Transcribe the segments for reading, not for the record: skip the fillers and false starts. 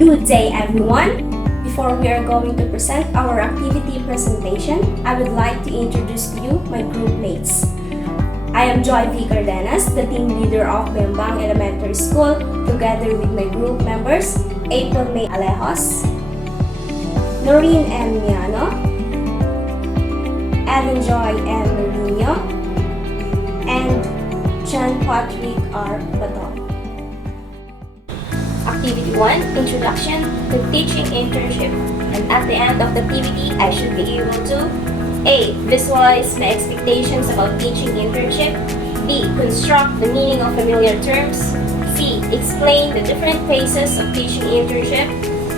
Good day, everyone. Before we are going to present our activity presentation, I would like to introduce to you my group mates. I am Joy V. Cardenas, the team leader of Bembang Elementary School, together with my group members, April May Alejos, Noreen M. Miano, Ellen Joy M. Mourinho, and John Patrick R. Baton. Activity 1, Introduction to Teaching Internship. And at the end of the activity, I should be able to A. Visualize my expectations about teaching internship. B. Construct the meaning of familiar terms. C. Explain the different phases of teaching internship.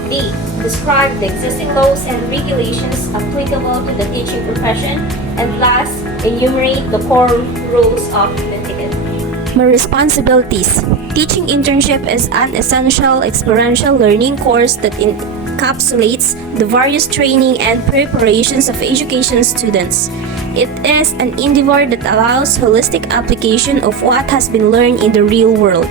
D. Describe the existing laws and regulations applicable to the teaching profession. And last, enumerate the core rules of etiquette. My responsibilities. Teaching internship is an essential experiential learning course that encapsulates the various training and preparations of education students. It is an endeavor that allows holistic application of what has been learned in the real world.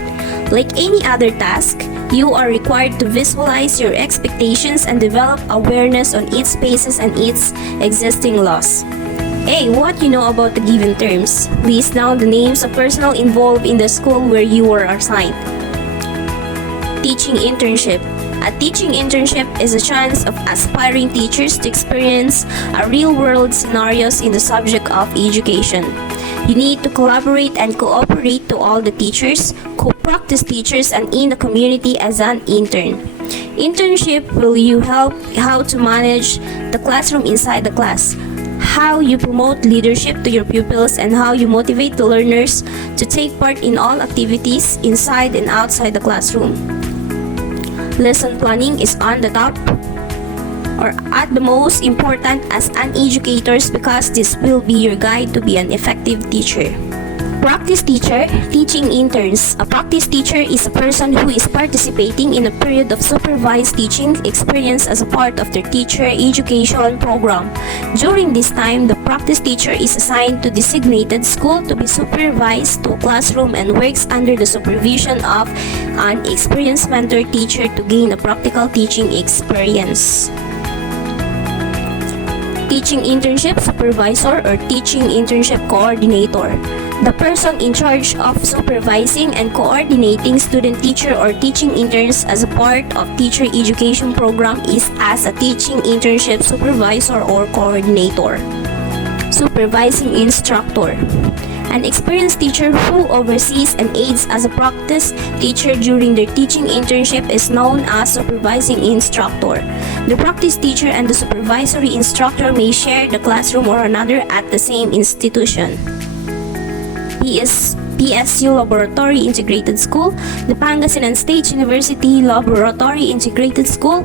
Like any other task, you are required to visualize your expectations and develop awareness on its basis and its existing laws. A. What you know about the given terms. List down the names of personnel involved in the school where you were assigned. Teaching internship. A teaching internship is a chance of aspiring teachers to experience a real-world scenarios in the subject of education. You need to collaborate and cooperate to all the teachers, co-practice teachers, and in the community as an intern. Internship will you help how to manage the classroom inside the class, how you promote leadership to your pupils, and how you motivate the learners to take part in all activities inside and outside the classroom. Lesson planning is on the top or at the most important as an educators because this will be your guide to be an effective teacher. Practice teacher, teaching interns. A practice teacher is a person who is participating in a period of supervised teaching experience as a part of their teacher education program. During this time, the practice teacher is assigned to designated school to be supervised to a classroom and works under the supervision of an experienced mentor teacher to gain a practical teaching experience. Teaching internship supervisor or teaching internship coordinator. The person in charge of supervising and coordinating student teacher or teaching interns as a part of teacher education program is as a teaching internship supervisor or coordinator. Supervising instructor. An experienced teacher who oversees and aids as a practice teacher during their teaching internship is known as supervising instructor. The practice teacher and the supervisory instructor may share the classroom or another at the same institution. PSU Laboratory Integrated School, the Pangasinan State University Laboratory Integrated School,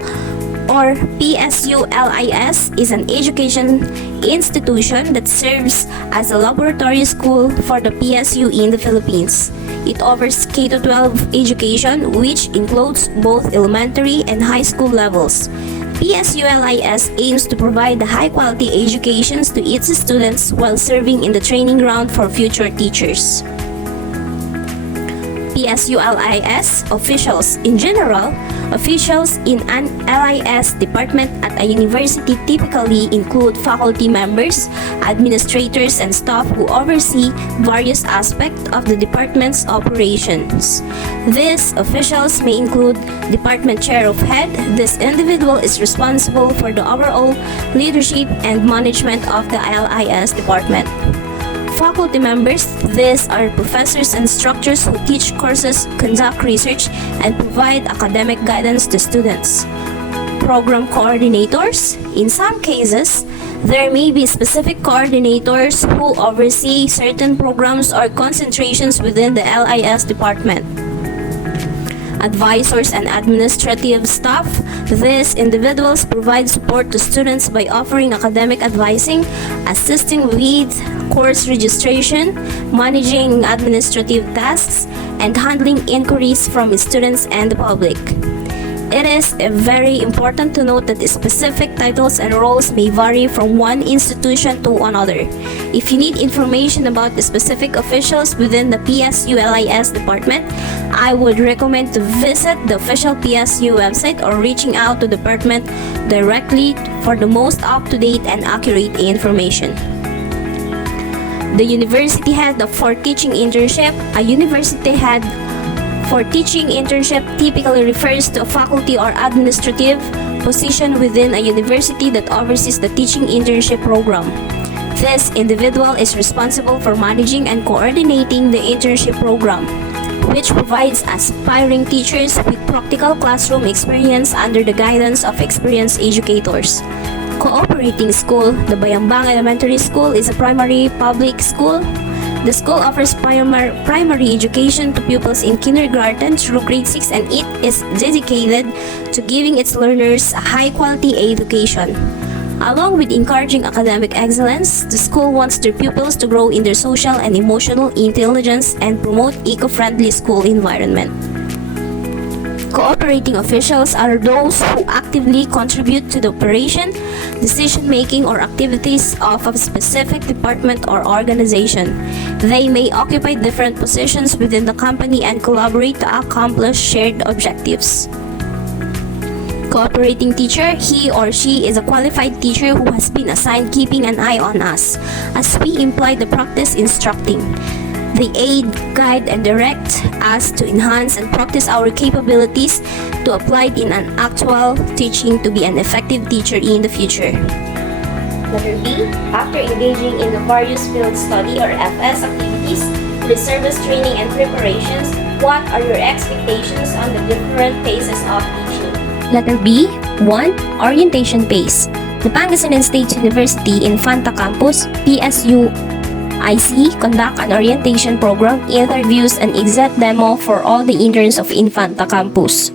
or PSU-LIS is an education institution that serves as a laboratory school for the PSU in the Philippines. It offers K-12 education, which includes both elementary and high school levels. PSU-LIS aims to provide high-quality educations to its students while serving in the training ground for future teachers. PSU-LIS officials. In general, officials in an LIS department at a university typically include faculty members, administrators, and staff who oversee various aspects of the department's operations. These officials may include department chair of head. This individual is responsible for the overall leadership and management of the LIS department. Faculty members. These are professors and instructors who teach courses, conduct research, and provide academic guidance to students. Program coordinators. In some cases, there may be specific coordinators who oversee certain programs or concentrations within the LIS department. Advisors and administrative staff. These individuals provide support to students by offering academic advising, assisting with course registration, managing administrative tasks, and handling inquiries from students and the public. It is very important to note that the specific titles and roles may vary from one institution to another. If you need information about the specific officials within the PSU-LIS department, I would recommend to visit the official PSU website or reaching out to the department directly for the most up-to-date and accurate information. The university head for teaching internship. A university head for teaching internship typically refers to a faculty or administrative position within a university that oversees the teaching internship program. This individual is responsible for managing and coordinating the internship program, which provides aspiring teachers with practical classroom experience under the guidance of experienced educators. Cooperating School. The Bayambang Elementary School is a primary public school. The school offers primary education to pupils in kindergarten through grade 6, and it is dedicated to giving its learners a high-quality education. Along with encouraging academic excellence, the school wants their pupils to grow in their social and emotional intelligence and promote eco-friendly school environment. Cooperating officials are those who actively contribute to the operation, decision-making, or activities of a specific department or organization. They may occupy different positions within the company and collaborate to accomplish shared objectives. Cooperating teacher. He or she is a qualified teacher who has been assigned keeping an eye on us, as we imply the practice instructing. They aid, guide, and direct us to enhance and practice our capabilities to apply in an actual teaching to be an effective teacher in the future. Letter B. After engaging in the various field study or FS activities, pre-service training and preparations, what are your expectations on the different phases of teaching? Letter B. 1. Orientation phase. The Pangasinan State University Infanta Campus, PSU IC, conduct an orientation program, interviews, and exit demo for all the interns of Infanta Campus.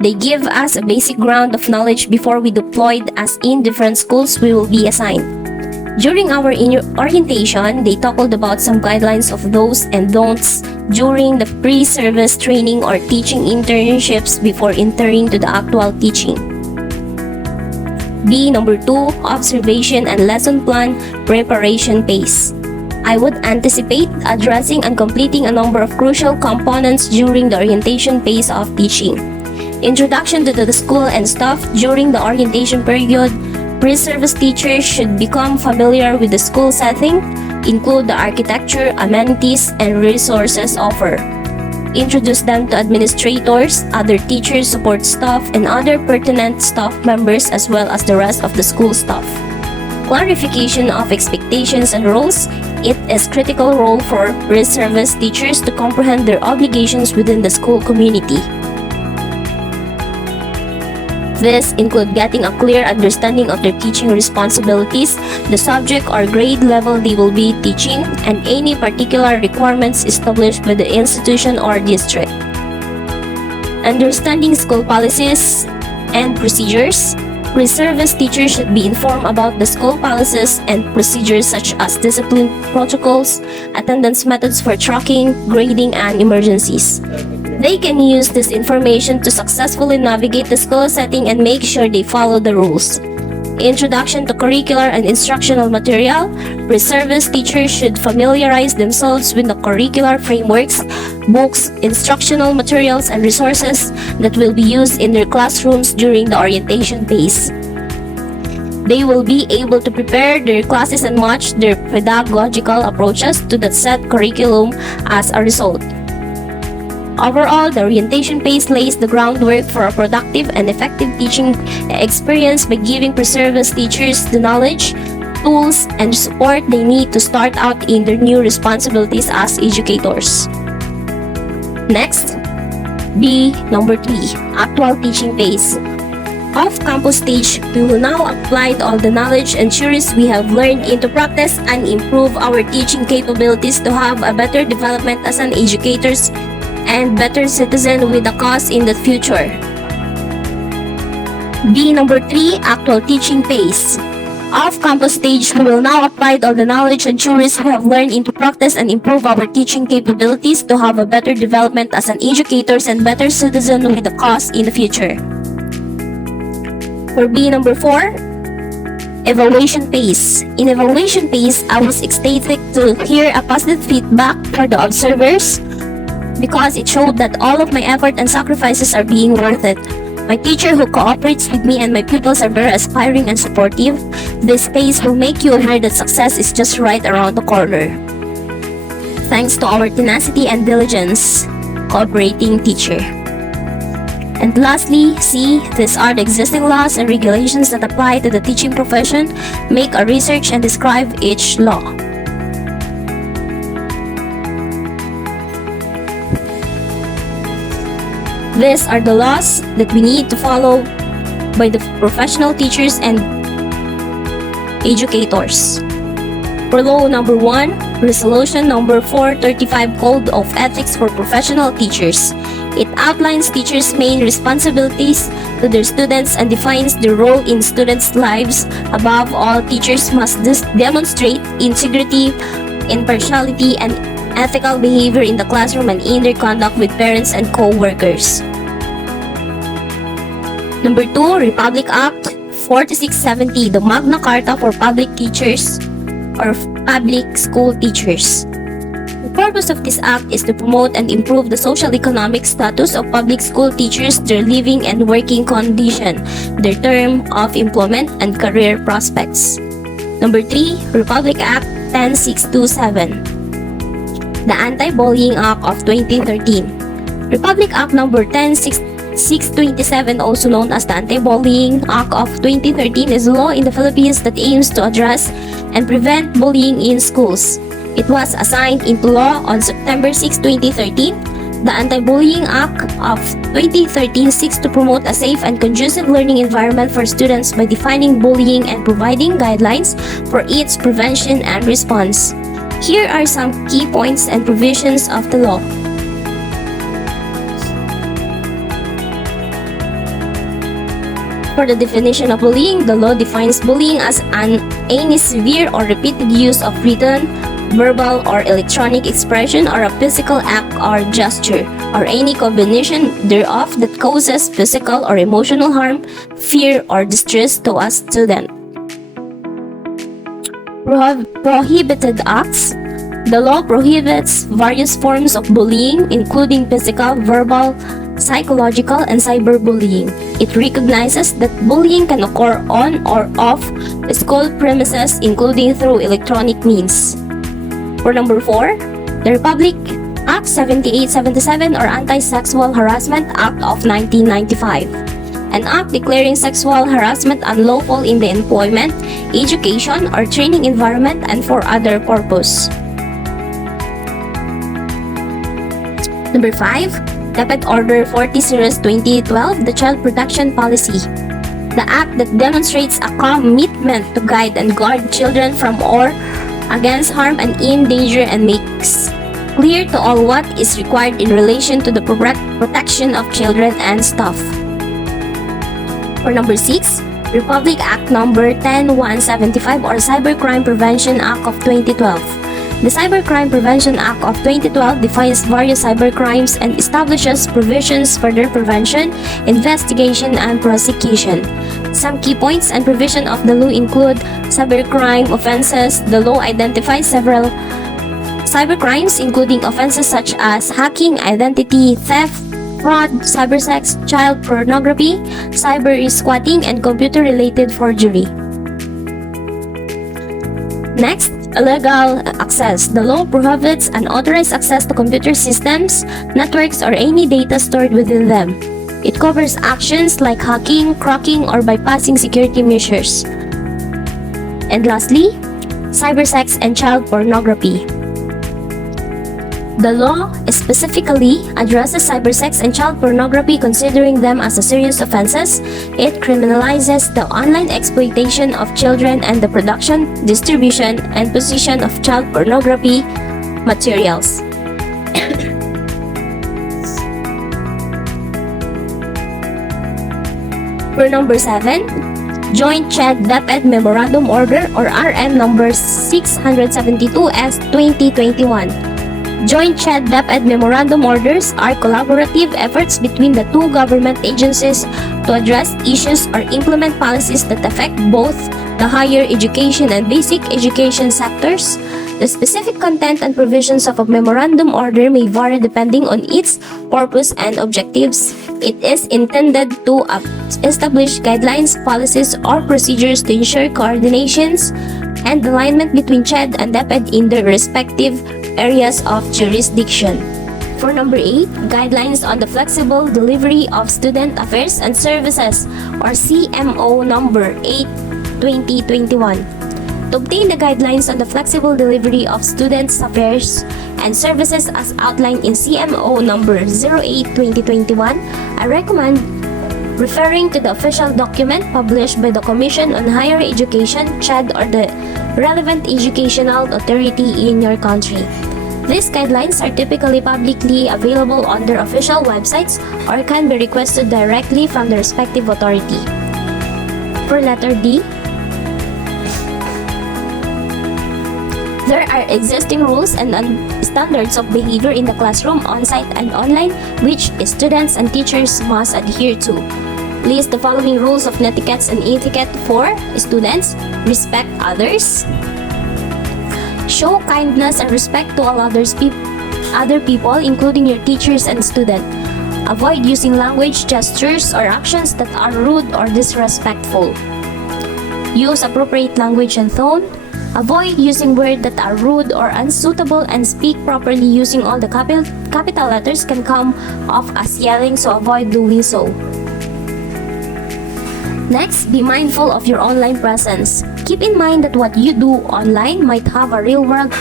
They give us a basic ground of knowledge before we deployed, as in different schools we will be assigned. During our orientation, they talked about some guidelines of do's and don'ts during the pre-service training or teaching internships before entering to the actual teaching. B. Number 2. Observation and lesson plan preparation phase. I would anticipate addressing and completing a number of crucial components during the orientation phase of teaching. Introduction to the school and staff. During the orientation period, pre-service teachers should become familiar with the school setting, include the architecture, amenities, and resources offered. Introduce them to administrators, other teachers, support staff, and other pertinent staff members, as well as the rest of the school staff. Clarification of expectations and roles. It is critical role for pre-service teachers to comprehend their obligations within the school community. This include getting a clear understanding of their teaching responsibilities, the subject or grade level they will be teaching, and any particular requirements established by the institution or district. Understanding school policies and procedures. Pre-service teachers should be informed about the school policies and procedures such as discipline protocols, attendance methods for tracking, grading, and emergencies. They can use this information to successfully navigate the school setting and make sure they follow the rules. Introduction to curricular and instructional material. Pre-service teachers should familiarize themselves with the curricular frameworks, books, instructional materials, and resources that will be used in their classrooms during the orientation phase. They will be able to prepare their classes and match their pedagogical approaches to the set curriculum as a result. Overall, the orientation phase lays the groundwork for a productive and effective teaching experience by giving pre-service teachers the knowledge, tools, and support they need to start out in their new responsibilities as educators. Next, B. Number 3. Actual teaching phase. Off-campus stage, we will now apply all the knowledge and theories we have learned into practice and improve our teaching capabilities to have a better development as an educators and better citizen with a cause in the future. B. Number 3. Actual teaching phase. Off-campus stage, we will now apply all the knowledge and theories we have learned into practice and improve our teaching capabilities to have a better development as an educators and better citizen with a cause in the future. For B. Number 4. Evaluation phase. In evaluation phase, I was ecstatic to hear a positive feedback for the observers because it showed that all of my effort and sacrifices are being worth it. My teacher who cooperates with me and my pupils are very aspiring and supportive. This space will make you aware that success is just right around the corner. Thanks to our tenacity and diligence, cooperating teacher. And lastly, C. These are the existing laws and regulations that apply to the teaching profession. Make a research and describe each law. These are the laws that we need to follow by the professional teachers and educators. For law number 1, resolution number 435 Code of Ethics for Professional Teachers. It outlines teachers' main responsibilities to their students and defines their role in students' lives. Above all, teachers must demonstrate integrity, impartiality, and ethical behavior in the classroom and in their conduct with parents and co-workers. Number 2, Republic Act 4670, the Magna Carta for Public Teachers or Public School Teachers. The purpose of this act is to promote and improve the social-economic status of public school teachers, their living and working condition, their term of employment, and career prospects. Number 3, Republic Act 10627, the Anti-Bullying Act of 2013. Republic Act number 10627, also known as the Anti-Bullying Act of 2013, is a law in the Philippines that aims to address and prevent bullying in schools. It was signed into law on September 6, 2013. The Anti-Bullying Act of 2013 seeks to promote a safe and conducive learning environment for students by defining bullying and providing guidelines for its prevention and response. Here are some key points and provisions of the law. For the definition of bullying, the law defines bullying as any severe or repeated use of written, verbal, or electronic expression or a physical act or gesture, or any combination thereof that causes physical or emotional harm, fear, or distress to a student. Prohibited acts. The law prohibits various forms of bullying, including physical, verbal, psychological, and cyberbullying. It recognizes that bullying can occur on or off the school premises, including through electronic means. For number 4, the Republic Act 7877 or Anti-Sexual Harassment Act of 1995, an act declaring sexual harassment unlawful in the employment, education, or training environment and for other purpose. Number 5, Dapat Order 40/2012, the Child Protection Policy, the act that demonstrates a commitment to guide and guard children from or against harm and in danger and makes clear to all what is required in relation to the protection of children and staff. For number 6, Republic Act number 10175 or Cybercrime Prevention Act of 2012. The Cybercrime Prevention Act of 2012 defines various cybercrimes and establishes provisions for their prevention, investigation, and prosecution. Some key points and provision of the law include cybercrime offenses. The law identifies several cybercrimes, including offenses such as hacking, identity theft, fraud, cybersex, child pornography, cyber squatting, and computer-related forgery. Next, illegal access. The law prohibits unauthorized access to computer systems, networks, or any data stored within them. It covers actions like hacking, cracking, or bypassing security measures. And lastly, cybersex and child pornography. The law specifically addresses cybersex and child pornography, considering them as a serious offenses. It criminalizes the online exploitation of children and the production, distribution, and possession of child pornography materials. For number 7, Joint CHED DepEd Memorandum Order or RM number 672S 2021. Joint CHED DepEd Memorandum Orders are collaborative efforts between the two government agencies to address issues or implement policies that affect both the higher education and basic education sectors. The specific content and provisions of a memorandum order may vary depending on its purpose and objectives. It is intended to establish guidelines, policies, or procedures to ensure coordinations and alignment between CHED and DepEd in their respective areas of jurisdiction. For number 8, Guidelines on the Flexible Delivery of Student Affairs and Services, or CMO number 8, 2021. To obtain the guidelines on the flexible delivery of students' affairs and services as outlined in CMO number 08, 2021, I recommend referring to the official document published by the Commission on Higher Education, CHED, or the relevant educational authority in your country. These guidelines are typically publicly available on their official websites or can be requested directly from the respective authority. For letter D, there are existing rules and standards of behavior in the classroom, on-site, and online, which students and teachers must adhere to. List the following rules of etiquette and etiquette for students. Respect others. Show kindness and respect to all other people, including your teachers and students. Avoid using language, gestures, or actions that are rude or disrespectful. Use appropriate language and tone. Avoid using words that are rude or unsuitable, and speak properly using all the capital letters can come off as yelling, so avoid doing so. Next, be mindful of your online presence. Keep in mind that what you do online might have a real-world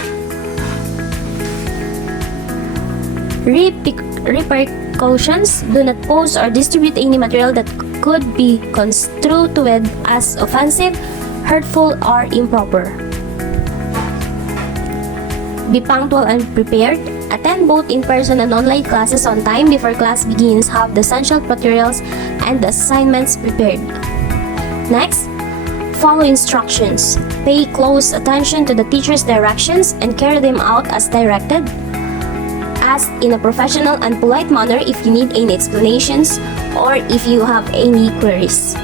repercussions. Do not post or distribute any material that could be construed as offensive, hurtful, or improper. Be punctual and prepared. Attend both in-person and online classes on time before class begins. Have the essential materials and the assignments prepared. Next, follow instructions. Pay close attention to the teacher's directions and carry them out as directed. Ask in a professional and polite manner if you need any explanations or if you have any queries.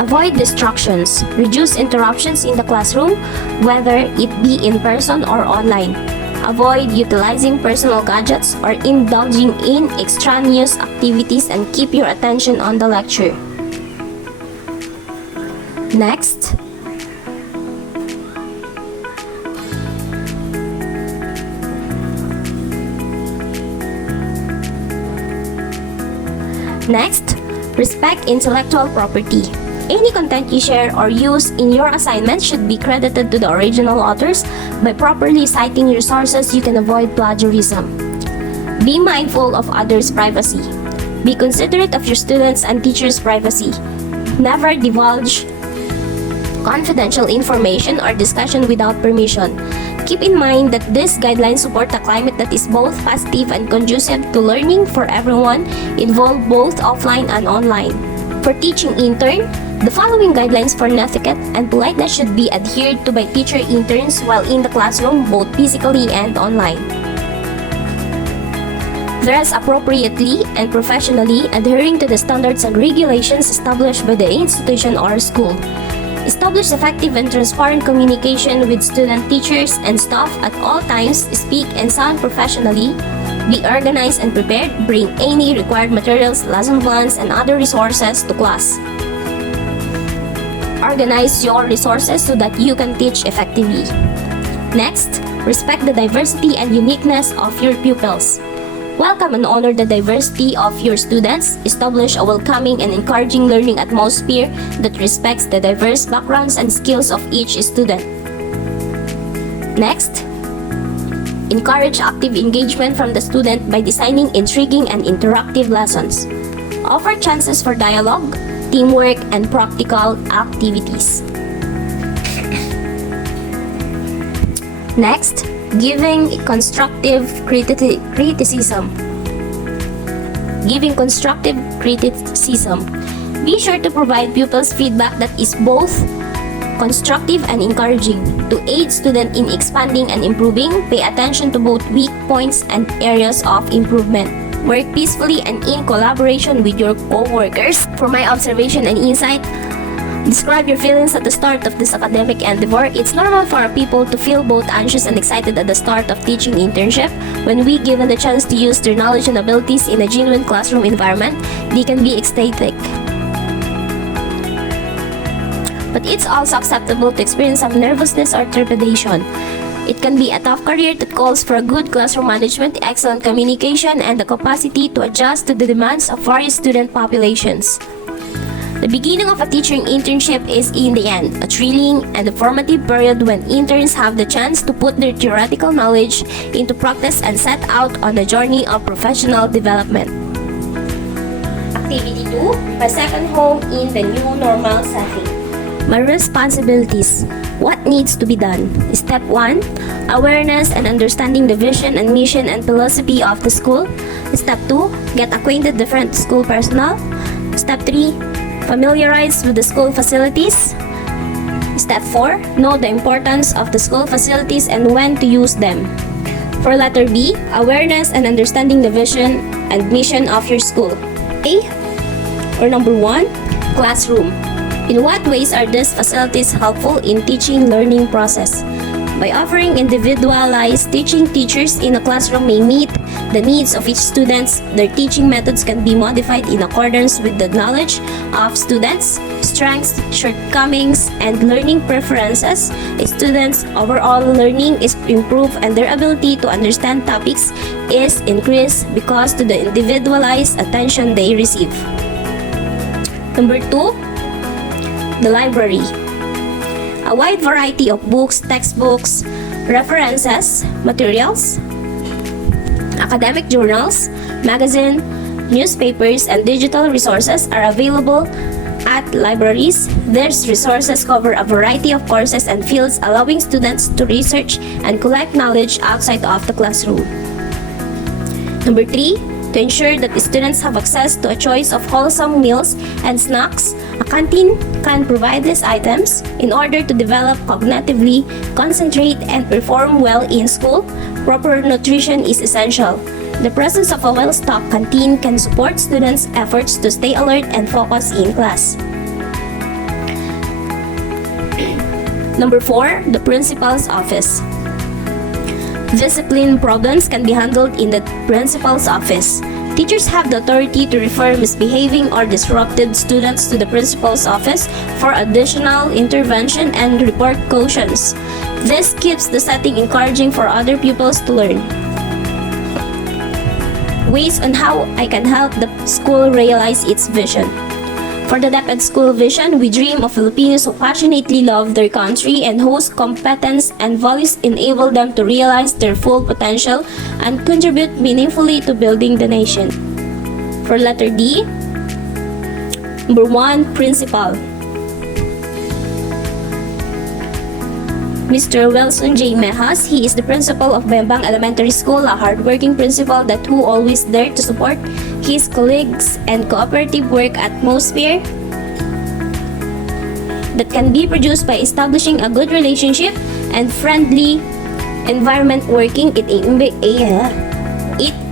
Avoid distractions. Reduce interruptions in the classroom, whether it be in person or online. Avoid utilizing personal gadgets or indulging in extraneous activities, and keep your attention on the lecture. Next, respect intellectual property. Any content you share or use in your assignment should be credited to the original authors. By properly citing your sources, you can avoid plagiarism. Be mindful of others' privacy. Be considerate of your students' and teachers' privacy. Never divulge confidential information or discussion without permission. Keep in mind that these guidelines support a climate that is both positive and conducive to learning for everyone involved, both offline and online. For teaching intern, the following guidelines for etiquette and politeness should be adhered to by teacher interns while in the classroom, both physically and online. Dress appropriately and professionally, adhering to the standards and regulations established by the institution or school. Establish effective and transparent communication with student, teachers, and staff at all times. Speak and sound professionally. Be organized and prepared. Bring any required materials, lesson plans, and other resources to class. Organize your resources so that you can teach effectively. Next, respect the diversity and uniqueness of your pupils. Welcome and honor the diversity of your students. Establish a welcoming and encouraging learning atmosphere that respects the diverse backgrounds and skills of each student. Next, encourage active engagement from the student by designing intriguing and interactive lessons. Offer chances for dialogue, teamwork, and practical activities. Next, giving constructive criticism. Giving constructive criticism. Be sure to provide pupils feedback that is both constructive and encouraging. To aid students in expanding and improving, pay attention to both weak points and areas of improvement. Work peacefully and in collaboration with your co-workers. For my observation and insight, Describe your feelings at the start of this academic endeavor. It's normal for our people to feel both anxious and excited at the start of teaching internship. When we given the chance to use their knowledge and abilities in a genuine classroom environment, they can be ecstatic. But it's also acceptable to experience some nervousness or trepidation. It can be a tough career that calls for a good classroom management, excellent communication, and the capacity to adjust to the demands of various student populations. The beginning of a teaching internship is, in the end, a thrilling and a formative period when interns have the chance to put their theoretical knowledge into practice and set out on a journey of professional development. Activity 2, my second home in the new normal setting. My responsibilities. What needs to be done? Step 1. Awareness and understanding the vision and mission and philosophy of the school. Step 2. Get acquainted with different school personnel. Step 3. Familiarize with the school facilities. Step 4. Know the importance of the school facilities and when to use them. For letter B, awareness and understanding the vision and mission of your school. A. Or number 1, classroom. In what ways are these facilities helpful in teaching learning process? By offering individualized teaching, teachers in a classroom may meet the needs of each student. Their teaching methods can be modified in accordance with the knowledge of students, strengths, shortcomings, and learning preferences. A student's overall learning is improved and their ability to understand topics is increased because to the individualized attention they receive. Number 2, the library. A wide variety of books, textbooks, references, materials, academic journals, magazines, newspapers, and digital resources are available at libraries. These resources cover a variety of courses and fields, allowing students to research and collect knowledge outside of the classroom. Number 3, to ensure that the students have access to a choice of wholesome meals and snacks, a canteen can provide these items. In order to develop cognitively, concentrate, and perform well in school, proper nutrition is essential. The presence of a well-stocked canteen can support students' efforts to stay alert and focus in class. Number 4, the principal's office. Discipline problems can be handled in the principal's office. Teachers have the authority to refer misbehaving or disrupted students to the principal's office for additional intervention and report cautions. This keeps the setting encouraging for other pupils to learn. Ways on how I can help the school realize its vision. For the DepEd School vision, we dream of Filipinos who passionately love their country and whose competence and values enable them to realize their full potential and contribute meaningfully to building the nation. For letter D, number 1, principal. Mr. Wilson J. Mejas, he is the principal of Bembang Elementary School, a hardworking principal that who always there to support his colleagues and cooperative work atmosphere that can be produced by establishing a good relationship and friendly environment working. It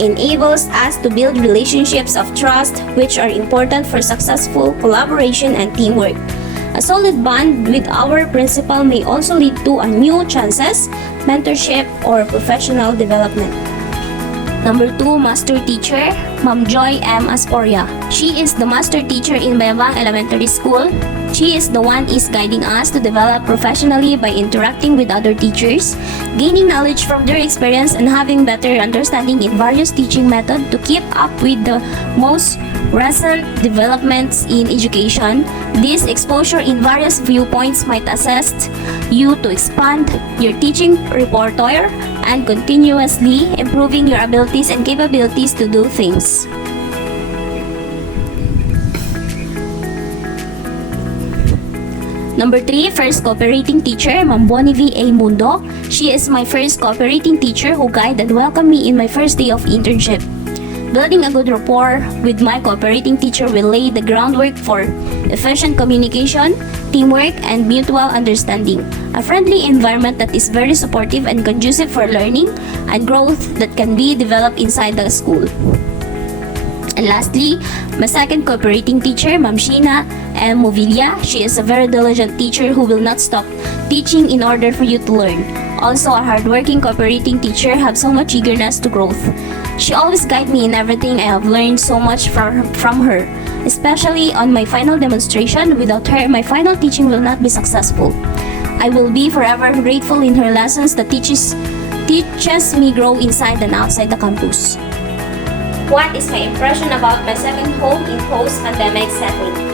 enables us to build relationships of trust which are important for successful collaboration and teamwork. A solid bond with our principal may also lead to a new chances, mentorship, or professional development. Number 2, master teacher, Ma'am Joy M. Asporia. She is the master teacher in Bembang Elementary School. She is the one is guiding us to develop professionally by interacting with other teachers, gaining knowledge from their experience, and having better understanding in various teaching methods to keep up with the most recent developments in education. This exposure in various viewpoints might assist you to expand your teaching repertoire and continuously improving your abilities and capabilities to do things. Number 3, first cooperating teacher, Ma'am Bonivi A. Mundo. She is my first cooperating teacher who guided and welcomed me in my first day of internship. Building a good rapport with my cooperating teacher will lay the groundwork for efficient communication, teamwork, and mutual understanding. A friendly environment that is very supportive and conducive for learning and growth that can be developed inside the school. And lastly, my second cooperating teacher, Ma'am Sheena M. Movilla. She is a very diligent teacher who will not stop teaching in order for you to learn. Also, a hardworking cooperating teacher have so much eagerness to growth. She always guides me in everything. I have learned so much from her, especially on my final demonstration. Without her, my final teaching will not be successful. I will be forever grateful in her lessons that teaches me grow inside and outside the campus. What is my impression about my second home in post-pandemic setting?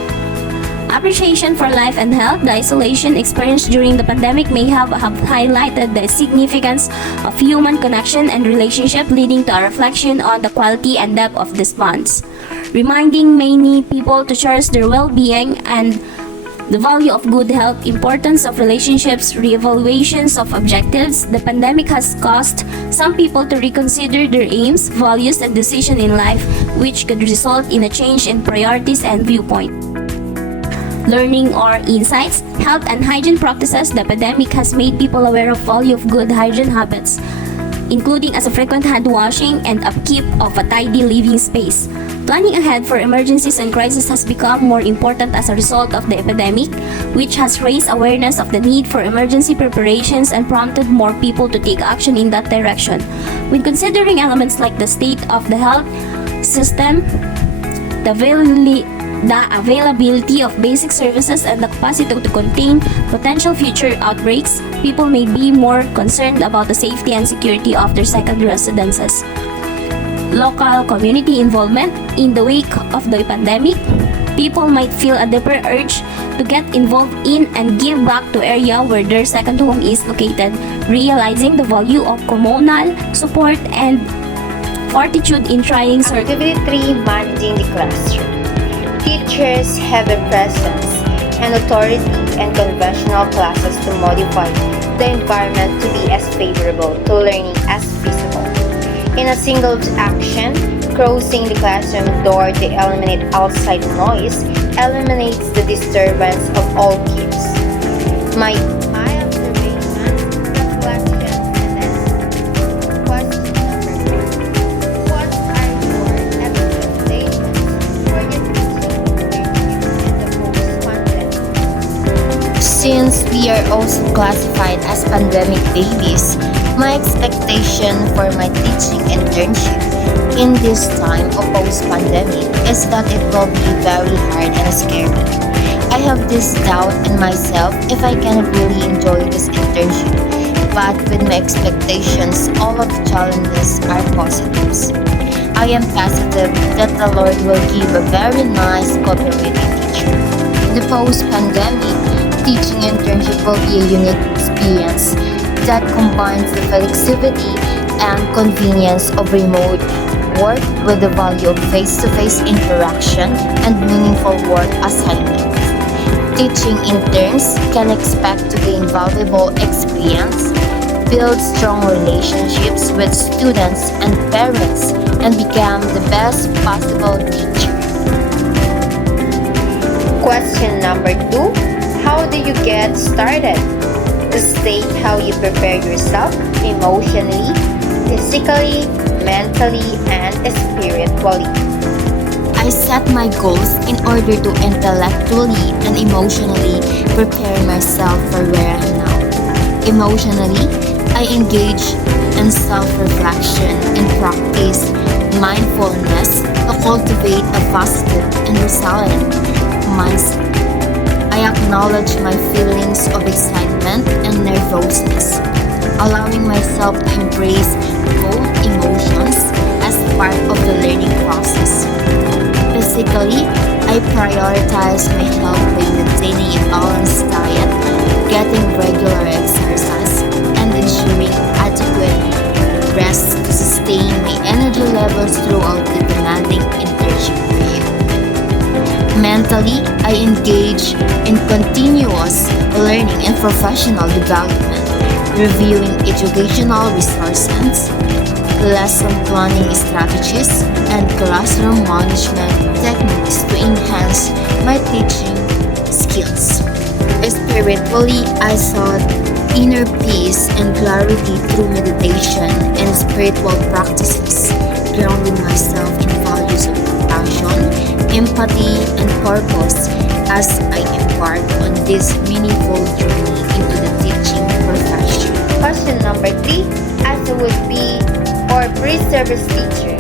Appreciation for life and health. The isolation experienced during the pandemic may have highlighted the significance of human connection and relationship, leading to a reflection on the quality and depth of these bonds, reminding many people to cherish their well-being and the value of good health, importance of relationships, reevaluations of objectives. The pandemic has caused some people to reconsider their aims, values, and decisions in life, which could result in a change in priorities and viewpoint. Learning or insights, health and hygiene practices. The pandemic has made people aware of value of good hygiene habits, including as a frequent hand washing and upkeep of a tidy living space. Planning ahead for emergencies and crises has become more important as a result of the epidemic, which has raised awareness of the need for emergency preparations and prompted more people to take action in that direction. When considering elements like the state of the health system, the availability of basic services, and the capacity to contain potential future outbreaks, people may be more concerned about the safety and security of their second residences. Local community involvement. In the wake of the pandemic, people might feel a deeper urge to get involved in and give back to area where their second home is located, realizing the value of communal support and fortitude in trying Activity 3. Managing the classroom. Teachers have a presence and authority in conventional classes to modify the environment to be as favorable to learning as feasible. In a single action, closing the classroom door to eliminate outside noise eliminates the disturbance of all kids. My observation, reflection, and then question number 4. What are your expectations for your teaching in the post-pandemic? Since we are also classified as pandemic babies, my expectation for my teaching internship in this time of post-pandemic is that it will be very hard and scary. I have this doubt in myself if I can really enjoy this internship, but with my expectations, all of the challenges are positives. I am positive that the Lord will give a very nice cooperating teacher. The post-pandemic teaching internship will be a unique experience that combines the flexibility and convenience of remote work with the value of face-to-face interaction and meaningful work assignments. Teaching interns can expect to gain valuable experience, build strong relationships with students and parents, and become the best possible teacher. Question number 2. How do you get started? State how you prepare yourself emotionally, physically, mentally, and spiritually. I set my goals in order to intellectually and emotionally prepare myself for where I am now. Emotionally, I engage in self-reflection and practice mindfulness to cultivate a positive and resilient mindset. I acknowledge my feelings of excitement and nervousness, allowing myself to embrace both emotions as part of the learning process. Physically, I prioritize my health by maintaining a balanced diet, getting regular exercise, and ensuring adequate rest to sustain my energy levels throughout the demanding internship period. Mentally, I engage in continuous learning and professional development, reviewing educational resources, lesson planning strategies, and classroom management techniques to enhance my teaching skills. Spiritually, I sought inner peace and clarity through meditation and spiritual practices, grounding myself in values of passion, empathy, and purpose as I embark on this meaningful journey into the teaching profession. Question number 3. As a would-be or pre-service teacher,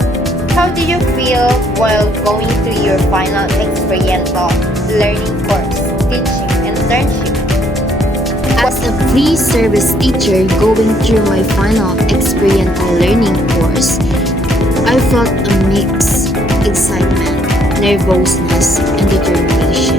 how did you feel while going through your final experiential learning course, teaching internship? As a pre-service teacher going through my final experiential learning course, I felt a mix: excitement, nervousness, and determination.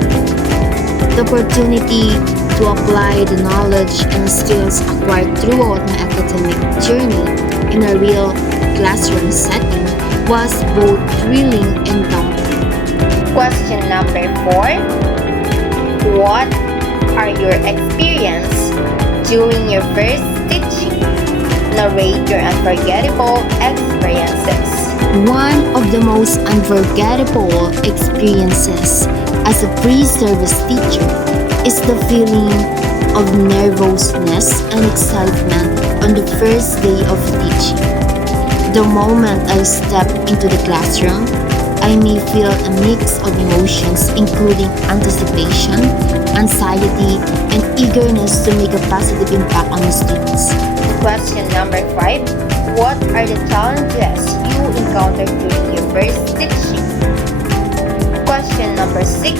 The opportunity to apply the knowledge and skills acquired throughout my academic journey in a real classroom setting was both thrilling and daunting. Question number 4. What are your experience during your first teaching? Narrate your unforgettable experiences. One of the most unforgettable experiences as a pre-service teacher is the feeling of nervousness and excitement on the first day of teaching. The moment I step into the classroom, I may feel a mix of emotions including anticipation, anxiety, and eagerness to make a positive impact on the students. Question number 5. What are the challenges you encountered during your first teaching? Question number 6.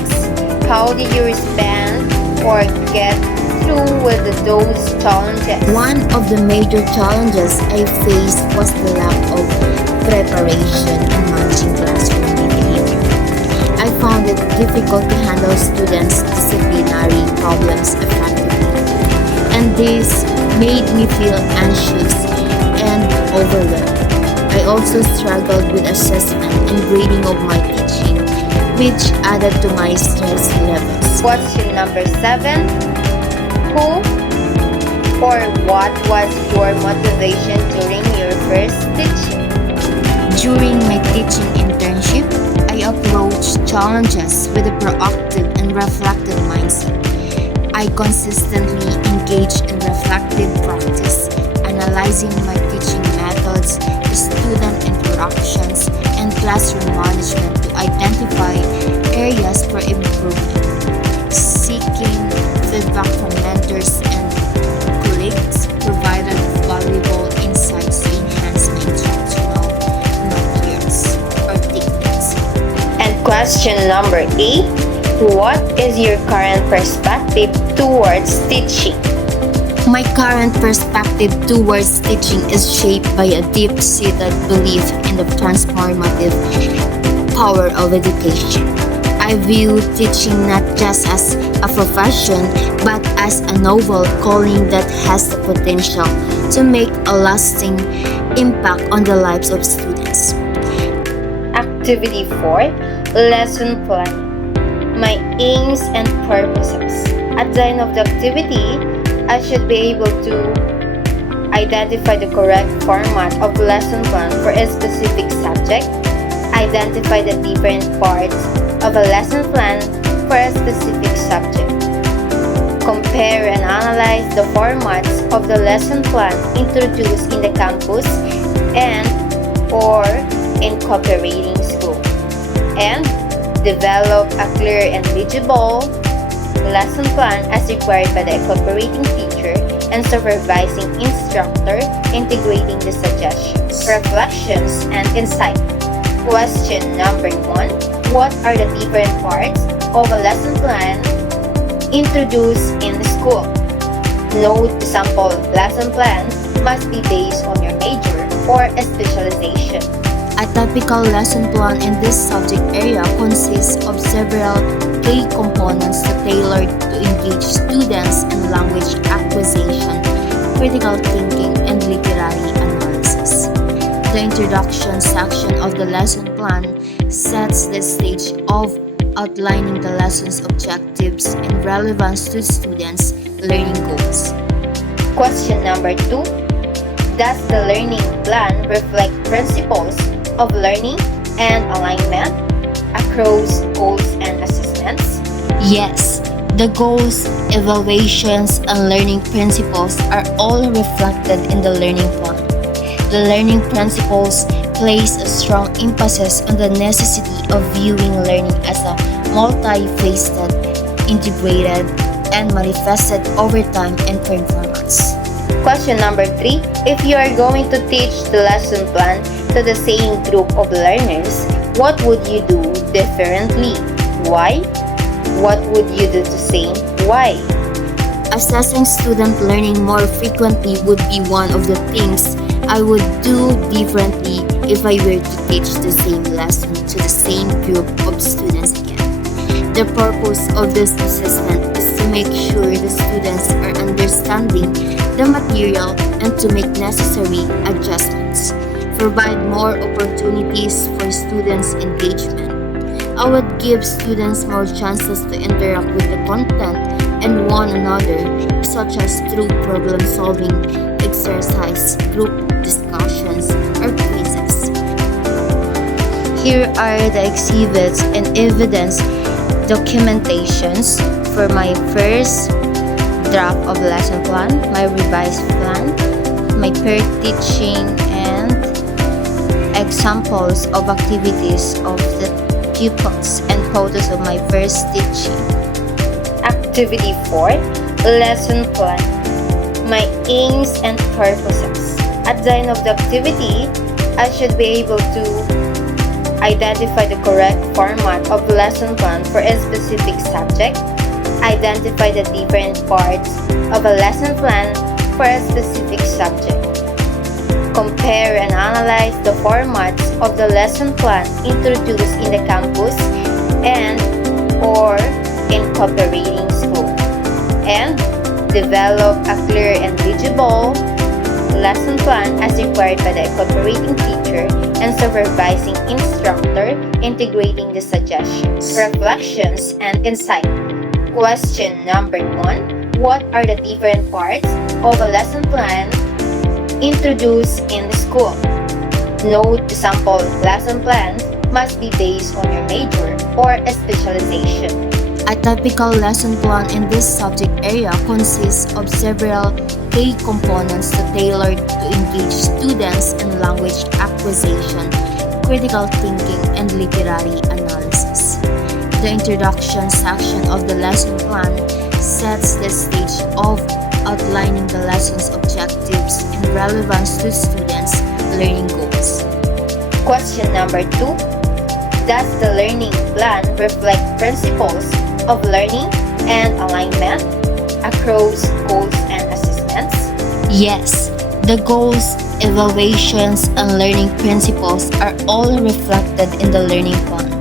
How did you respond or get through with those challenges? One of the major challenges I faced was the lack of preparation and managing classroom behavior. I found it difficult to handle students' disciplinary problems effectively, and this made me feel anxious and overwhelmed. I also struggled with assessment and grading of my teaching, which added to my stress levels. Question number 7. Who or what was your motivation during your first teaching? During my teaching internship, I approached challenges with a proactive and reflective mindset. I consistently engaged in reflective practice, analyzing my teaching methods, student interactions, and classroom management to identify areas for improvement. Seeking feedback from mentors and colleagues provided valuable insights to enhance my instructional materials or techniques. And question number 8. What is your current perspective towards teaching? My current perspective towards teaching is shaped by a deep-seated belief in the transformative power of education. I view teaching not just as a profession, but as a noble calling that has the potential to make a lasting impact on the lives of students. Activity 4. Lesson plan. My aims and purposes. At the end of the activity, I should be able to identify the correct format of lesson plan for a specific subject, identify the different parts of a lesson plan for a specific subject, compare and analyze the formats of the lesson plan introduced in the campus and or in cooperating school, and develop a clear and legible lesson plan as required by the cooperating teacher and supervising instructor, integrating the suggestions, reflections, and insight. Question number 1. What are the different parts of a lesson plan introduced in the school? Note the sample lesson plan must be based on your major or a specialization. A typical lesson plan in this subject area consists of several key components tailored to engage students in language acquisition, critical thinking, and literary analysis. The introduction section of the lesson plan sets the stage of outlining the lesson's objectives and relevance to students' learning goals. Question number 2. Does the learning plan reflect principles of learning and alignment across goals and assessments? Yes, the goals, evaluations, and learning principles are all reflected in the learning plan. The learning principles place a strong emphasis on the necessity of viewing learning as a multifaceted, integrated, and manifested over time and performance. Question number 3. If you are going to teach the lesson plan to the same group of learners, what would you do differently? Why? What would you do the same? Why? Assessing student learning more frequently would be one of the things I would do differently if I were to teach the same lesson to the same group of students again. The purpose of this assessment is to make sure the students are understanding the material and to make necessary adjustments, provide more opportunities for students' engagement. I would give students more chances to interact with the content and one another, such as through problem solving, exercise, group discussions, or quizzes. Here are the exhibits and evidence documentations for my first draft of lesson plan, my revised plan, my pair teaching, and examples of activities of the pupils and photos of my first teaching. Activity 4, Lesson Plan. My aims and purposes. At the end of the activity, I should be able to identify the correct format of lesson plan for a specific subject, identify the different parts of a lesson plan for a specific subject, compare and analyze the formats of the lesson plan introduced in the campus and or in cooperating school, and develop a clear and legible lesson plan as required by the cooperating teacher and supervising instructor, integrating the suggestions, reflections, and insight. Question number 1. What are the different parts of a lesson plan introduced in the school? Note the sample lesson plans must be based on your major or a specialization. A typical lesson plan in this subject area consists of several key components tailored to engage students in language acquisition, critical thinking, and literary analysis. The introduction section of the lesson plan sets the stage of outlining the lesson's objectives and relevance to students' learning goals. Question number 2. Does the learning plan reflect principles of learning and alignment across goals and assessments? Yes, the goals, evaluations, and learning principles are all reflected in the learning plan.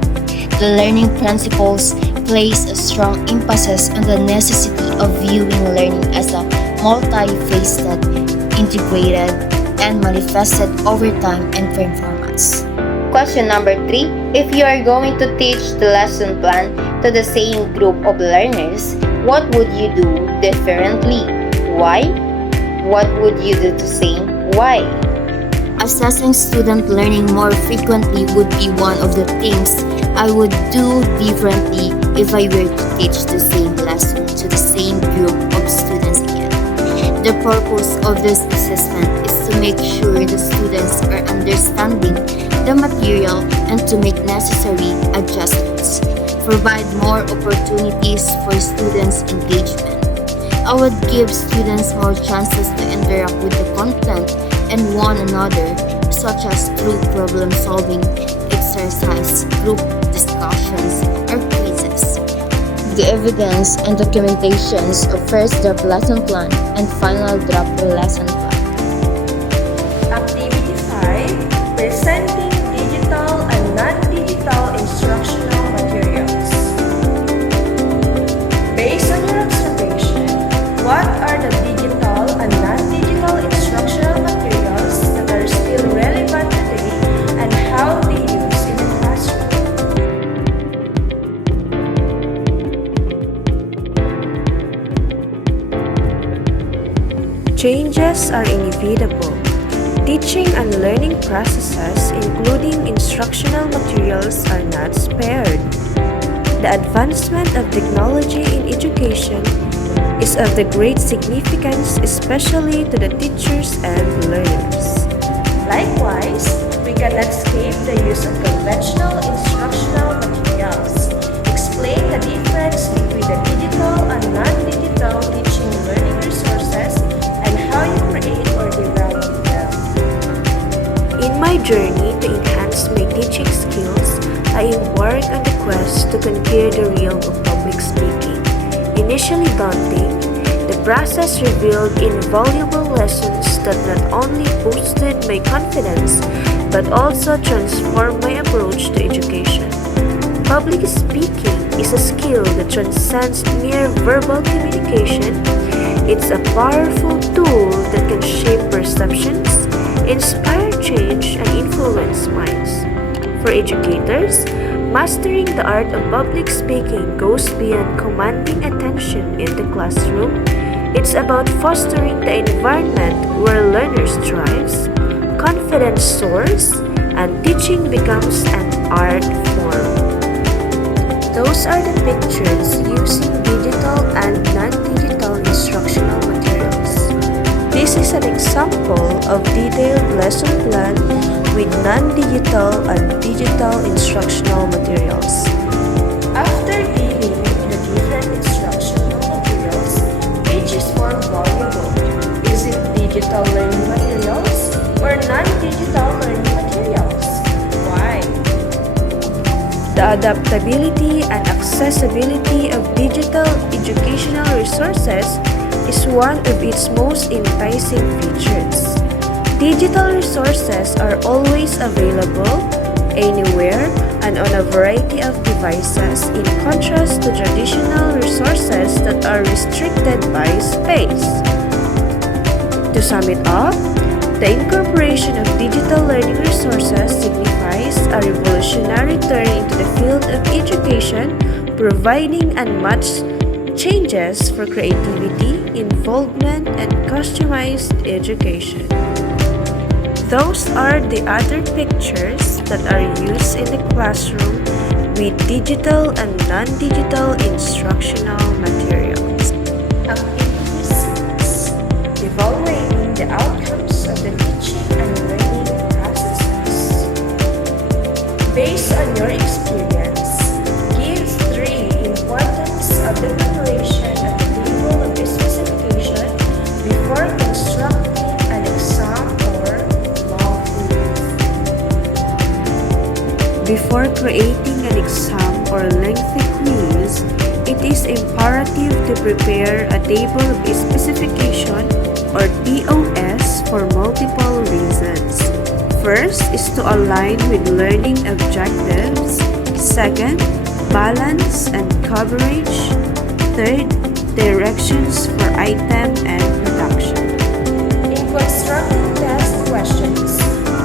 The learning principles place a strong emphasis on the necessity of viewing learning as a multifaceted, integrated, and manifested over time and performance. Question number 3. If you are going to teach the lesson plan to the same group of learners, what would you do differently? Why? What would you do the same? Why? Assessing student learning more frequently would be one of the things I would do differently if I were to teach the same lesson to the same group of students again. The purpose of this assessment is to make sure the students are understanding the material and to make necessary adjustments, provide more opportunities for students' engagement. I would give students more chances to interact with the content and one another, such as through problem solving, exercise, group discussions, or quizzes. The evidence and documentations of first draft lesson plan and final draft lesson plan. Activity 5. Presenting digital and non-digital instructional materials. Based on your observation, what are the digital and non-digital instructional materials that are still relevant today and how they use in the classroom? Changes are inevitable. Teaching and learning processes, including instructional materials, are not spared. The advancement of technology in education is of the great significance, especially to the teachers and learners. Likewise, we cannot escape the use of conventional instructional materials. Explain the difference between the digital and non-digital teaching learning resources and how you create or develop them. In my journey to enhance my teaching skills, I embarked on the quest to conquer the realm of public speaking. Initially daunting, the process revealed invaluable lessons that not only boosted my confidence but also transformed my approach to education. Public speaking is a skill that transcends mere verbal communication. It's a powerful tool that can shape perceptions, inspire change, and influence minds. For educators, mastering the art of public speaking goes beyond commanding attention in the classroom. It's about fostering the environment where learners thrive, confidence soars, and teaching becomes an art form. Those are the pictures using digital and non-digital instructional materials. This is an example of detailed lesson plan with non-digital and digital instructional materials. After dealing with the different instructional materials, which is more valuable? Is it digital learning materials or non-digital learning materials? Why? The adaptability and accessibility of digital educational resources is one of its most enticing features. Digital resources are always available, anywhere, and on a variety of devices, in contrast to traditional resources that are restricted by space. To sum it up, the incorporation of digital learning resources signifies a revolutionary turn into the field of education, providing unmatched changes for creativity, involvement, and customized education. Those are the other pictures that are used in the classroom with digital and non-digital instructional materials. Activity 6. Evaluating the outcomes of the teaching and learning processes. Based on your experience, give 3 importance of the preparation at the table of the specification before constructing an exam or long quiz. Before creating an exam or lengthy quiz, it is imperative to prepare a table of specification or TOS for multiple reasons. First is to align with learning objectives. Second, balance and coverage. Third, directions for item and production. In constructing test questions,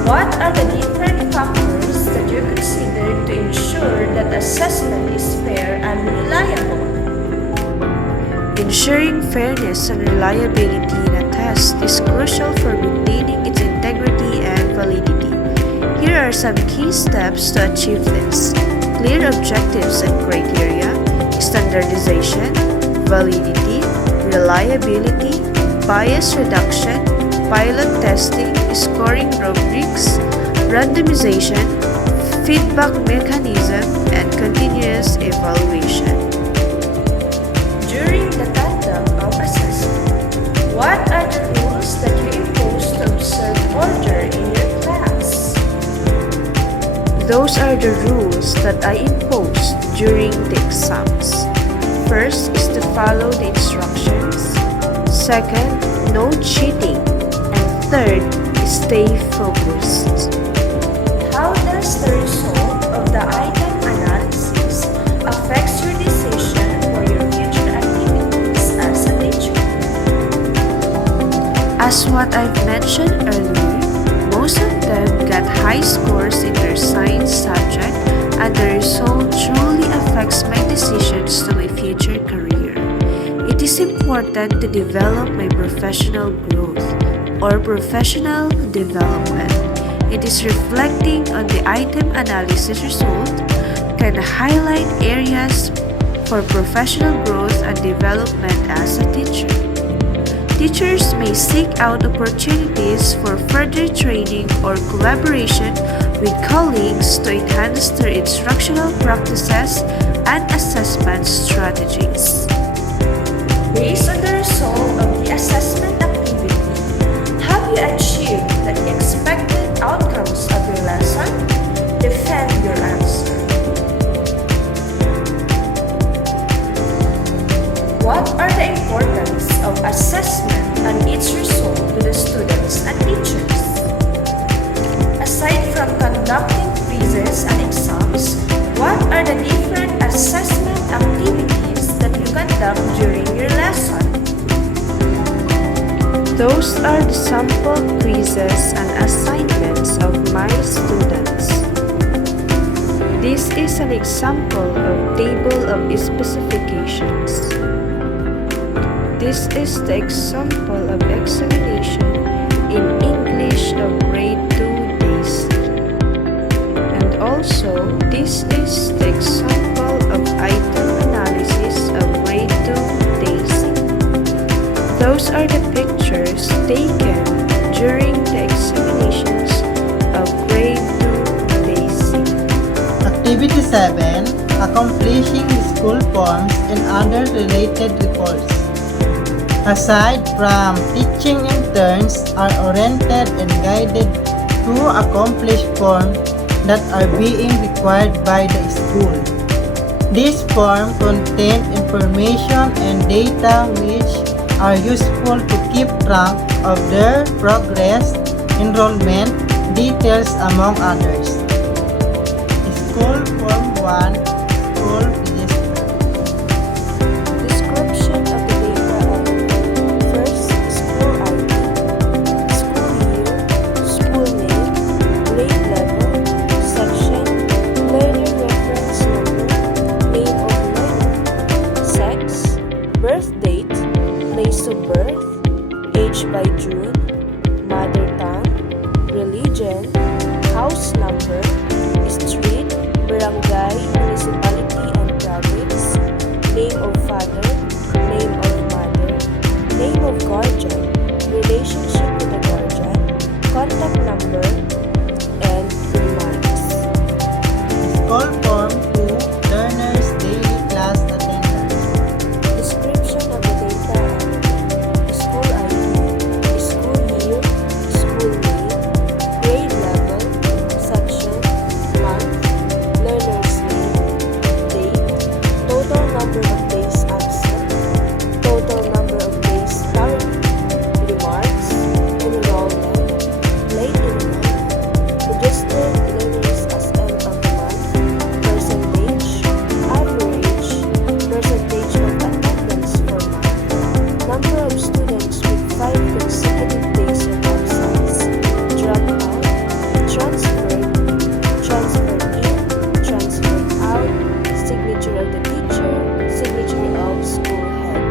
what are the different factors that you consider to ensure that assessment is fair and reliable? Ensuring fairness and reliability in a test is crucial for maintaining its integrity and validity. Here are some key steps to achieve this: clear objectives and criteria, standardization, validity, reliability, bias reduction, pilot testing, scoring rubrics, randomization, feedback mechanism, and continuous evaluation. During the tandem of assessment, what are the rules that you impose to observe order in your class? Those are the rules that I imposed during the exams. First is to follow the instructions. Second, no cheating. And third, stay focused. How does the result of the item analysis affects your decision for your future activities as a teacher? As what I've mentioned earlier, most of them got high scores in their science subject, and the result truly affects my decisions to my future career. It is important to develop my professional growth or professional development. It is reflecting on the item analysis result can highlight areas for professional growth and development as a teacher. Teachers may seek out opportunities for further training or collaboration with colleagues to enhance their instructional practices and assessment strategies. Based on the result of the assessment activity, have you achieved the expected outcomes of your lesson? Defend your answer. What are the importance of assessment and its result to the students and teachers? Aside from conducting quizzes and exams, what are the different assessment activities that you conduct during your lesson? Those are the sample quizzes and assignments of my students. This is an example of table of specifications. This is the example of examination in English of grade 2 days. And also, this is the example of item analysis of grade 2 days. Those are the pictures taken during the examinations of grade 2 days. Activity 7. Accomplishing school forms and other related reports. Aside from teaching interns are oriented and guided to accomplish forms that are being required by the school. These forms contain information and data which are useful to keep track of their progress, enrollment, details among others. School Form 1, School Register. Description of the data element. First, school ID, school year, school name, grade level, section, learner reference number, name of learner, sex, birth date, place of birth, age by June, mother tongue, religion, house number, street, barangay, municipality and province, name of father, name of mother, name of guardian, relationship with the guardian, contact number, and remarks. School Form 2, Learner's Daily Class Attendance. Description of the data element. School ID, school year, school name, grade level, section, month, learner's name, date, total number of days absent, total number of days tardy, remarks, enrollment, late enrollment, registered learners as end of the month, percentage, average, percentage of attendance per month, number of students with 5 consecutive days of absence, dropout, transferred, transferred in, transferred out, signature of the teacher, signature of school head.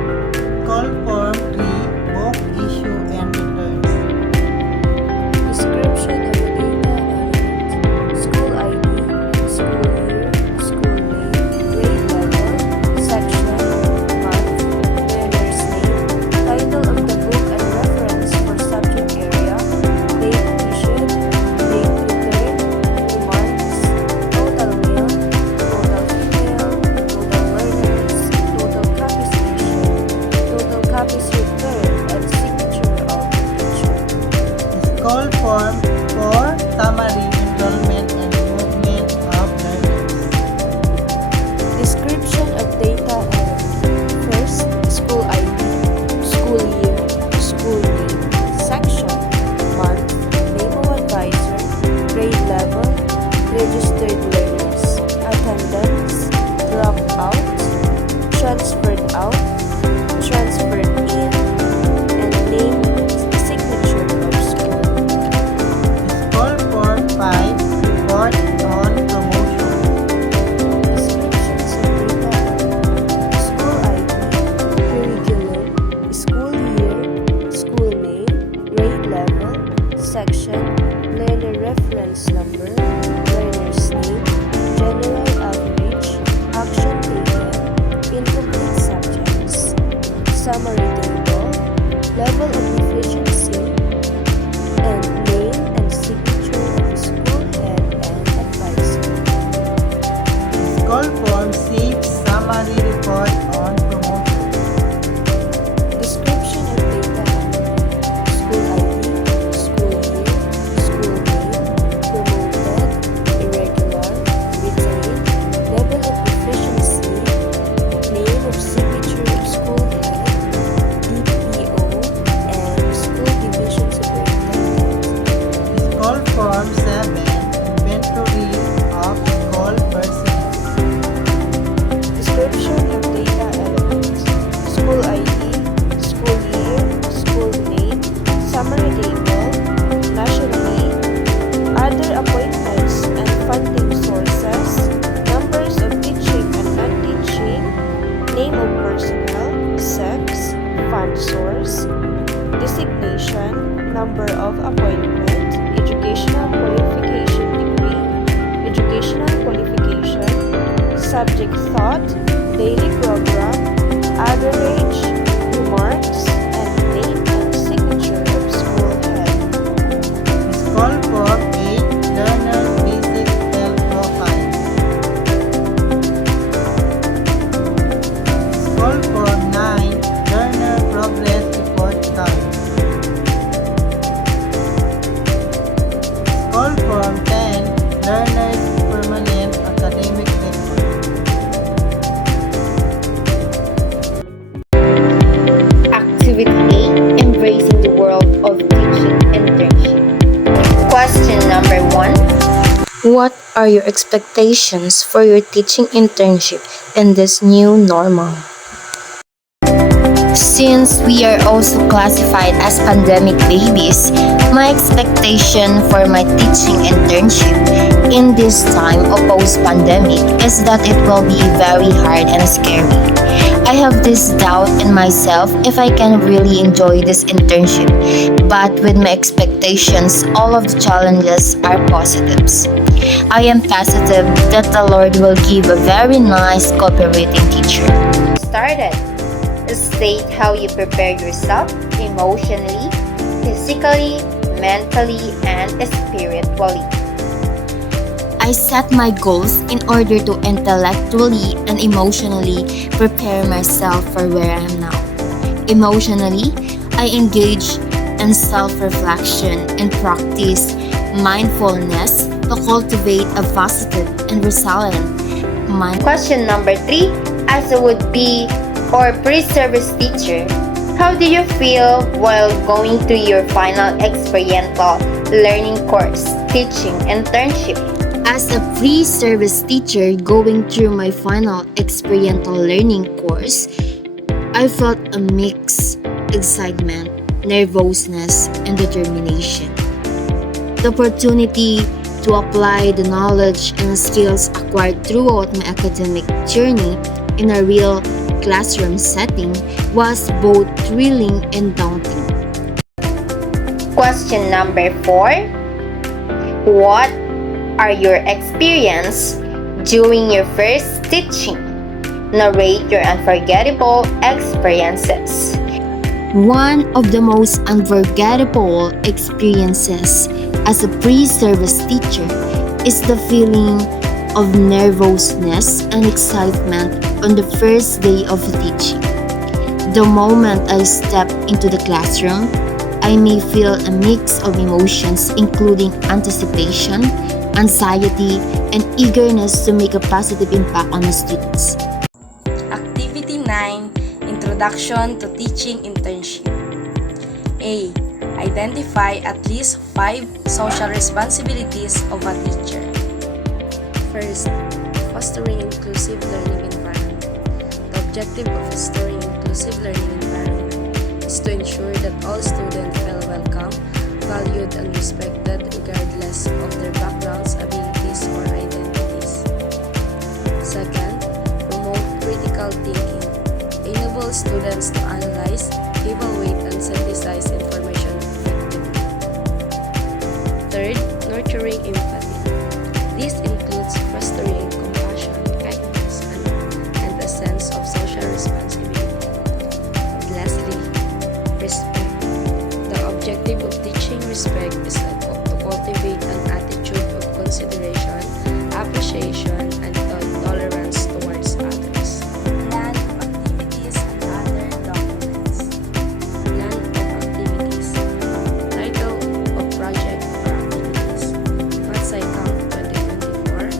School Form 3, Book Issue and Returns. Description of the data element. School ID, school year, school name, grade level, section, month, learner's name, title of the book and reference for subject area, date issued, date returned, remarks, total male, total female, total learners, total copies issued, total copies returned, and signature of the teacher. School Form 4, Summary, Enrollment and Movement of Learners. Description of data element. First, school ID, school year, school name, section, month, name of advisor, grade level, registered learners, attendance, dropout, transferred out, transferred in, and name, signature of school. School Form 5, Report on Promotion. Descriptions of data element. School ID, curriculum, school year, school name, grade level, section, learner reference number, learner's name, general average, action taken, incomplete What are your expectations for your teaching internship in this new normal? Since we are also classified as pandemic babies, my expectation for my teaching internship in this time of post-pandemic is that it will be very hard and scary. I have this doubt in myself if I can really enjoy this internship, but with my expectations, all of the challenges are positives. I am positive that the Lord will give a very nice cooperating teacher. Started. State how you prepared yourself emotionally, physically, mentally, and spiritually. I set my goals in order to intellectually and emotionally prepare myself for where I am now. Emotionally, I engage in self-reflection and practice mindfulness to cultivate a positive and resilient mind. Question number 3. As a would-be or pre-service teacher, how do you feel while going through your final experiential learning course, teaching internship? As a pre-service teacher going through my final experiential learning course, I felt a mix excitement, nervousness, and determination. The opportunity to apply the knowledge and skills acquired throughout my academic journey in a real classroom setting was both thrilling and daunting. Question number 4. What are your experience during your first teaching? Narrate your unforgettable experiences. One of the most unforgettable experiences as a pre-service teacher is the feeling of nervousness and excitement on the first day of teaching. The moment I step into the classroom, I may feel a mix of emotions including anticipation, anxiety, and eagerness to make a positive impact on the students. Activity 9. Introduction to Teaching Internship. A. Identify at least 5 social responsibilities of a teacher. First, fostering inclusive learning environment. The objective of fostering inclusive learning environment is to ensure that all students feel welcome, valued, and respected regardless of their backgrounds, abilities, or identities. Second, promote critical thinking. Enable students to analyze, evaluate, and synthesize information effectively. Third, nurturing empathy. This includes fostering compassion, kindness, and a sense of social responsibility. And lastly, respect. The objective of teaching respect is to cultivate an attitude of consideration, appreciation, and tolerance towards others. Plan of activities and other documents. Plan of activities. Title of project or activities. Magsaycam 2024.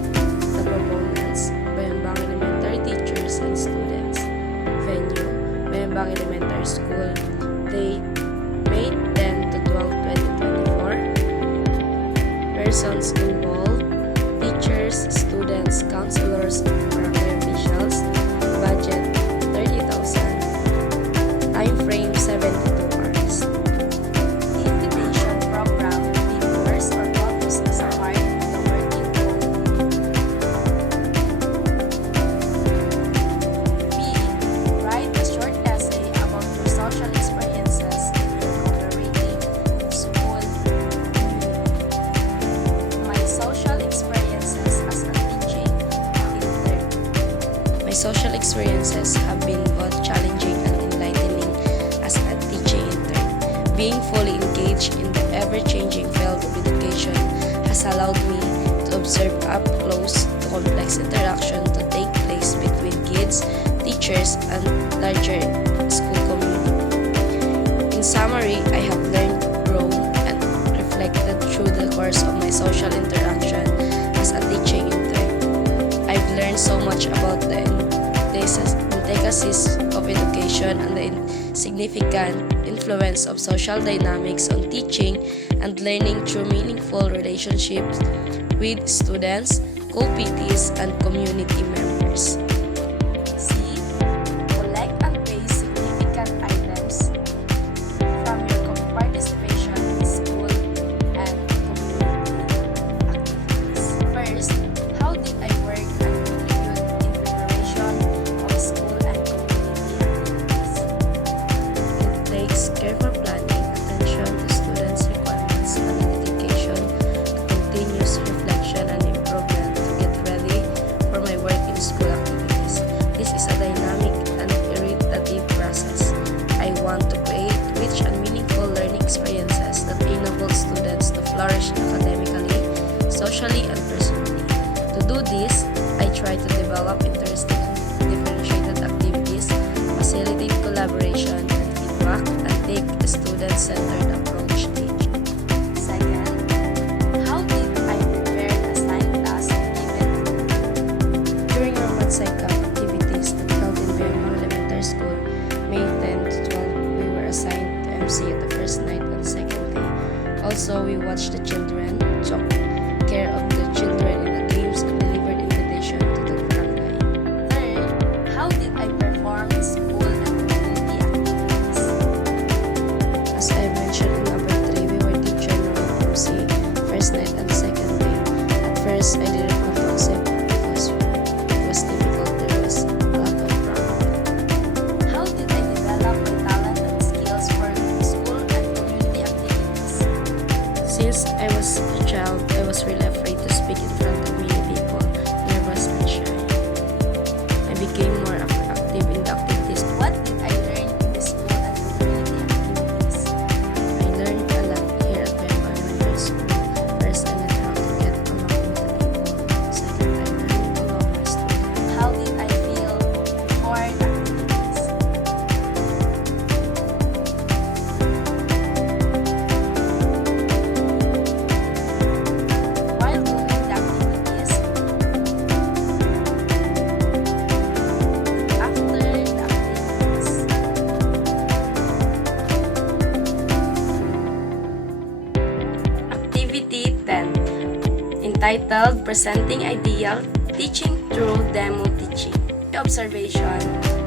The proponents, Bayambang Elementary teachers and students. Venue, Bayambang Elementary School. Date, May 10 to 12, 2024. Persons involved, teachers, students, counselors, barangay officials. Budget, 30,000. Time frame, 72 hours. The invitation program will be first or focus as a part of the working committee. B. Write a short essay about your social experiences in your cooperating school community. My social experiences as a teaching intern. My social experiences have been both challenging and enlightening as a teaching intern. Being fully engaged in the ever-changing field of education has allowed me to observe up close the complex interaction to take place between kids, teachers, and larger school community. In summary, I have learned, grown, and reflected through the course of my social interaction as a teaching intern. I've learned so much about the intricacies of education and the significant influence influence of social dynamics on teaching and learning through meaningful relationships with students, co-PTs, and community members. C. Collect and pay significant items from your participation in school and community activities. First, how did I work and contribute in preparation of school and community activities? It takes careful planning, attention to students' requirements, and dedication to continuous reflection and improvement to get ready for my work in school activities. This is a dynamic and iterative process. I want to create rich and meaningful learning experiences that enable students to flourish academically, socially, and personally. To do this, I try to develop interesting and differentiated activities, facilitate collaboration and feedback, and take a student-centered approach to teaching. Second, how did I prepare assigned tasks given? During our math psych activities that held in Bayamon Elementary School, May 10 to 12, we were assigned to MC at the first night and second day. Also, we watched the children, took care of the children in the games, and delivered invitation to the barangay. Third, how did I perform in school and community activities? As I mentioned in number 3, we were teacher and MC first night and second day. At first, I didn't want to accept because it was difficult. There was a lot of problem. How did I develop my talent and skills for school and community activities? Since I was a child, I was really afraid to speak in front of many people, nervous and shy. I became more active in the activities. What did I learn in the school and community activities? I learned a lot here at Bayamon Elementary School. First, I learned how to get along with the people. Second, I learned to love my students. How did I feel for the activities? While doing the activities, after the activities, Activity 10, entitled Presenting Ideal Teaching Through Demo Teaching. Observation,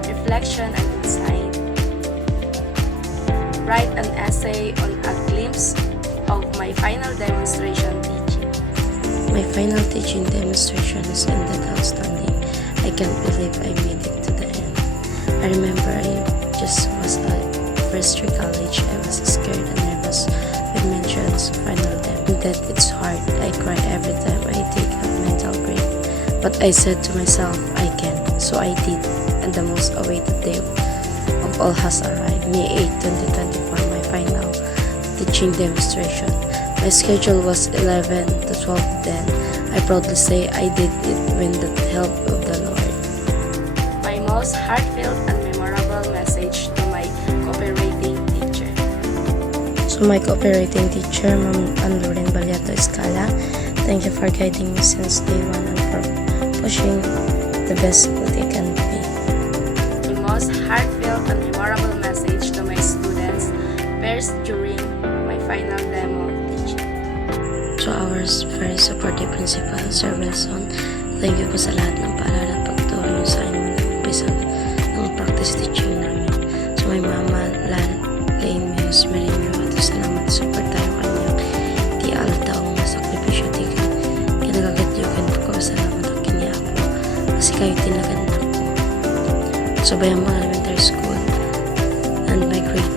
reflection, and insight. Write an essay on a glimpse of my final demonstration teaching. My final teaching demonstration is ended outstanding. I can't believe I made it to the end. I remember I just was at first year college. I was scared and nervous with mentions final demo. And that it's hard. I cry every time I take a mental break. But I said to myself, I can. So I did. And the most awaited day of all has arrived. May 8, 2024, my final teaching demonstration. My schedule was 11 to 12 then. I proudly say I did it with the help of the Lord. My most heartfelt and memorable message to my cooperating teacher. So my cooperating teacher, Ma'am Anlorin Baliato Escala, thank you for guiding me since day one and for pushing the best that I can be. The most heartfelt and memorable message to my students, first during my final demo teaching. To our very supportive principal, Sir Wilson, thank you po sa lahat ng paalala at pagtulong niyo sa amin ng umpisa ng practice teaching namin. So my mama, Lal, Lane Muse, Merinyo, at salamat sa support tayo kanyang di alataong masakripisyo tika. Kinagagat-yukan po ko salamat ang kanya po kasi kayo tinagan na po. So Bayamon Elementary School and my grade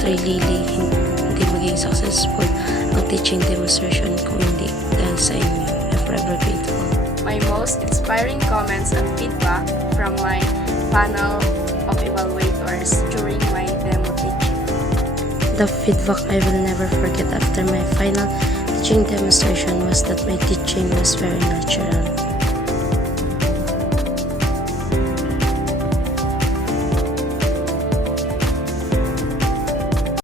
3 Lily, hindi magiging successful ang teaching demonstration kung hindi dahil sa inyo. I'm forever grateful. My most inspiring comments and feedback from my panel of evaluators during my demo teaching. The feedback I will never forget after my final teaching demonstration was that my teaching was very natural.